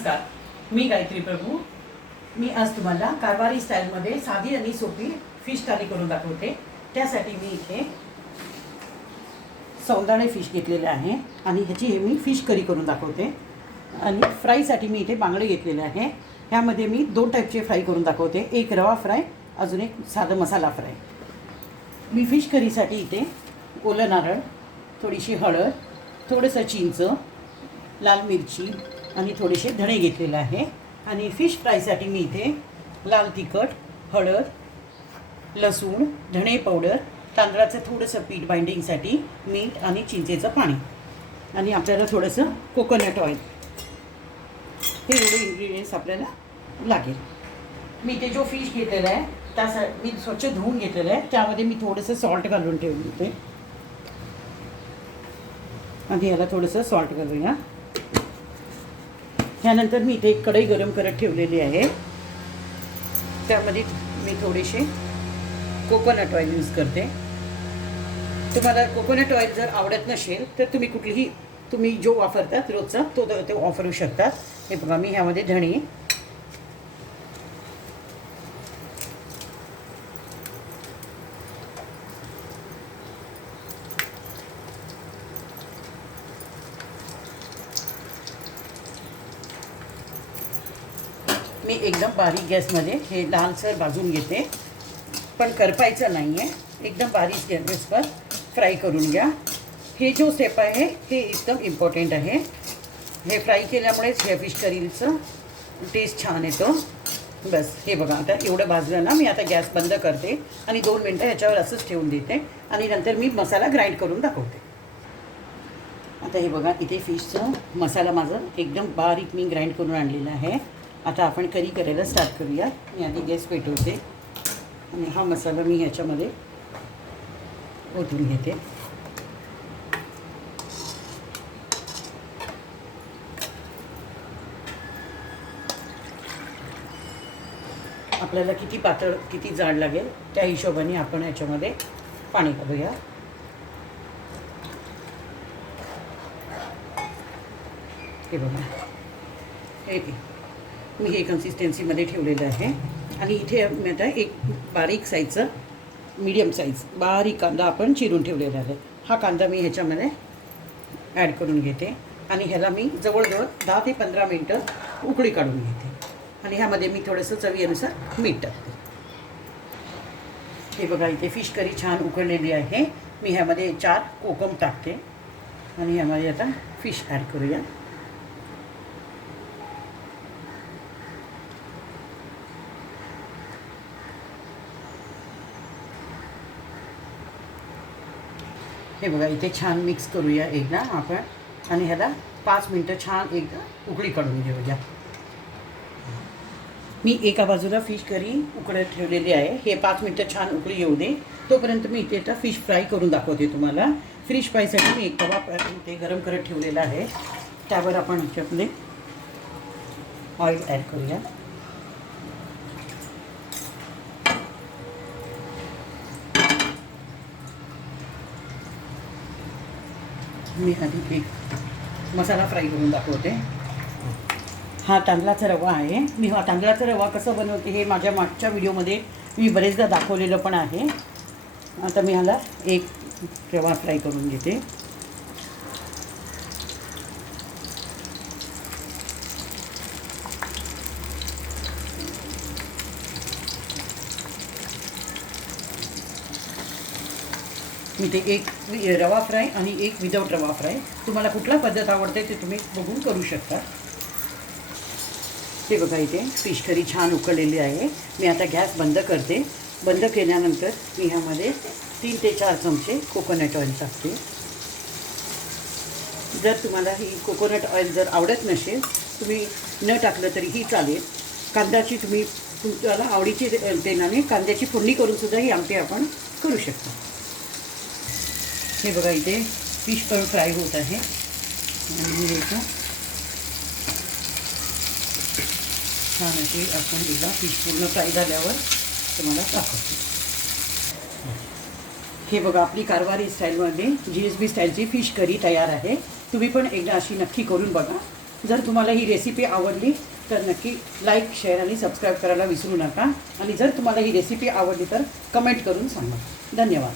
नमस्कार, मी गायत्री प्रभू। मी आज तुम्हाला कारवारी स्टाईलमध्ये साधी आणि सोपी फिश थाली करून दाखवते। त्यासाठी मी इथे सौंदाणे फिश घेतलेले आहे आणि ह्याची मी फिश करी करून दाखवते। आणि फ्राईसाठी मी इथे बांगडे घेतलेले आहे। ह्यामध्ये मी दोन टाईपचे फ्राय करून दाखवते, एक रवा फ्राय, अजून एक साधा मसाला फ्राय। मी फिश करीसाठी इथे ओलं नारळ, थोडीशी हळद, थोडंसं चिंच, लाल मिरची आणि थोडेसे धणे घेतलेले आहे। आणि फिश फ्रायसाठी मी इथे लाल तिखट, हळद, लसूण, धणे पावडर, तांदळाचं थोडंसं पीठ बाइंडिंगसाठी, मीठ आणि चिंचेचं पाणी आणि आपल्याला थोडंसं कोकोनट ऑइल, हे एवढे इन्ग्रेडियंट्स आपल्याला लागेल। मी इथे जो फिश घेतलेला आहे त्यासाठी मी स्वच्छ धुवून घेतलेलं आहे, त्यामध्ये मी थोडंसं सॉल्ट घालून ठेवून देते। आणि याला थोडंसं सॉल्ट घालूया। त्यानंतर मी इथे एक कढई गरम करत ठेवलेली आहे, त्यामध्ये मी थोडेसे कोकोनट ऑइल यूज करते। तुम्हाला कोकोनट ऑइल जर आवडत नसेल तर तुम्ही जो वापरतात रोजचा तो वापरू शकतात। हे बघा, मी ह्यामध्ये धणे, मी एकदम बारीक गॅसमध्ये हे लालसर भाजून घेते, पण करपायचं नाही आहे, एकदम बारीक गॅसवर फ्राय करून घ्या। हे जो स्टेप आहे हे एकदम इम्पॉर्टंट आहे। हे फ्राय केल्यामुळेच हे फिश करीचं टेस्ट छान येतो। बस हे बघा, आता एवढं भाजलं ना, मी आता गॅस बंद करते आणि 2 मिनटं ह्याच्यावर असंच ठेवून देते आणि नंतर मी मसाला ग्राइंड करून दाखवते। आता हे बघा, इथे फिशचं मसाला माझं एकदम बारीक मी ग्राइंड करून आणलेला आहे। आता आपण करी करायला स्टार्ट करूया। मी आधी गॅस पेटवते आणि हा मसाला मी ह्याच्यामध्ये ओतून घेते। आपल्याला किती पातळ किती जाड लागेल त्या हिशोबाने आपण ह्याच्यामध्ये पाणी घालूया। हे बघा, हे मी हे कन्सिस्टन्सीमध्ये ठेवलेलं आहे। आणि इथे मी आता एक बारीक साईजचं मीडियम साईज बारीक कांदा आपण चिरून ठेवलेला आहे। हा कांदा मी ह्याच्यामध्ये ॲड करून घेते आणि ह्याला मी जवळजवळ 10 ते 15 मिनटं उकळी काढून घेते। आणि ह्यामध्ये मी थोडंसं चवीनुसार मीठ टाकते। हे बघा, इथे फिश करी छान उकळलेली आहे। मी ह्यामध्ये 4 कोकम टाकते आणि ह्यामध्ये आता फिश ॲड करूया। हे बघा, इथे छान मिक्स करूया एकदा आपण आणि ह्याला 5 मिनटं छान एकदा उकळी काढून घेऊया। मी एका बाजूला फिश करी उकळत ठेवलेली आहे, हे 5 मिनटं छान उकळी येऊ दे, तोपर्यंत मी इथे आता फिश फ्राय करून दाखवते तुम्हाला। फिश फ्रायसाठी मी एक तवा ते गरम करत ठेवलेला आहे, त्यावर आपण ह्याच्यामध्ये ऑइल ॲड करूया। मी आधी एक मसाला फ्राय करून दाखवते। हा तांदळाचा रवा आहे। मी हा तांदळाचा रवा कसं बनवते हे माझ्या मागच्या व्हिडिओमध्ये मी बरेचदा दाखवलेलं पण आहे। आता मी ह्याला एक रवा फ्राय करून घेते। मी ते एक रवा फ्राय आणि एक विदाऊट रवा फ्राय, तुम्हाला कुठला पद्धत आवडते ते तुम्ही बघून करू शकता। ते बघा, इथे फिश करी छान उकळलेली आहे। मी आता गॅस बंद करते। बंद केल्यानंतर मी ह्यामध्ये 3 ते 4 चमचे कोकोनट ऑइल टाकते। जर तुम्हाला ही कोकोनट ऑइल जर आवडत नसेल तुम्ही न टाकलं तरीही चालेल। कांद्याची तुम्ही तुमच्याला आवडीची तेलाने कांद्याची फोडणी करूनसुद्धा ही आमटी आपण करू शकता। हे बघा, इथे फिश पण फ्राय होत आहे आणि मी इथं छान अशी आपण एकदा फिश पूर्ण फ्राय झाल्यावर तुम्हाला दाखवते। हे बघा, आपली कारवारी स्टाईलमध्ये GSB स्टाईलची फिश करी तयार आहे। तुम्ही पण एकदा अशी नक्की करून बघा जर तुम्हाला ही रेसिपी आवडली तर नक्की लाईक, शेअर आणि सबस्क्राईब करायला विसरू नका. आणि जर तुम्हाला ही रेसिपी आवडली तर कमेंट करून सांगा. धन्यवाद.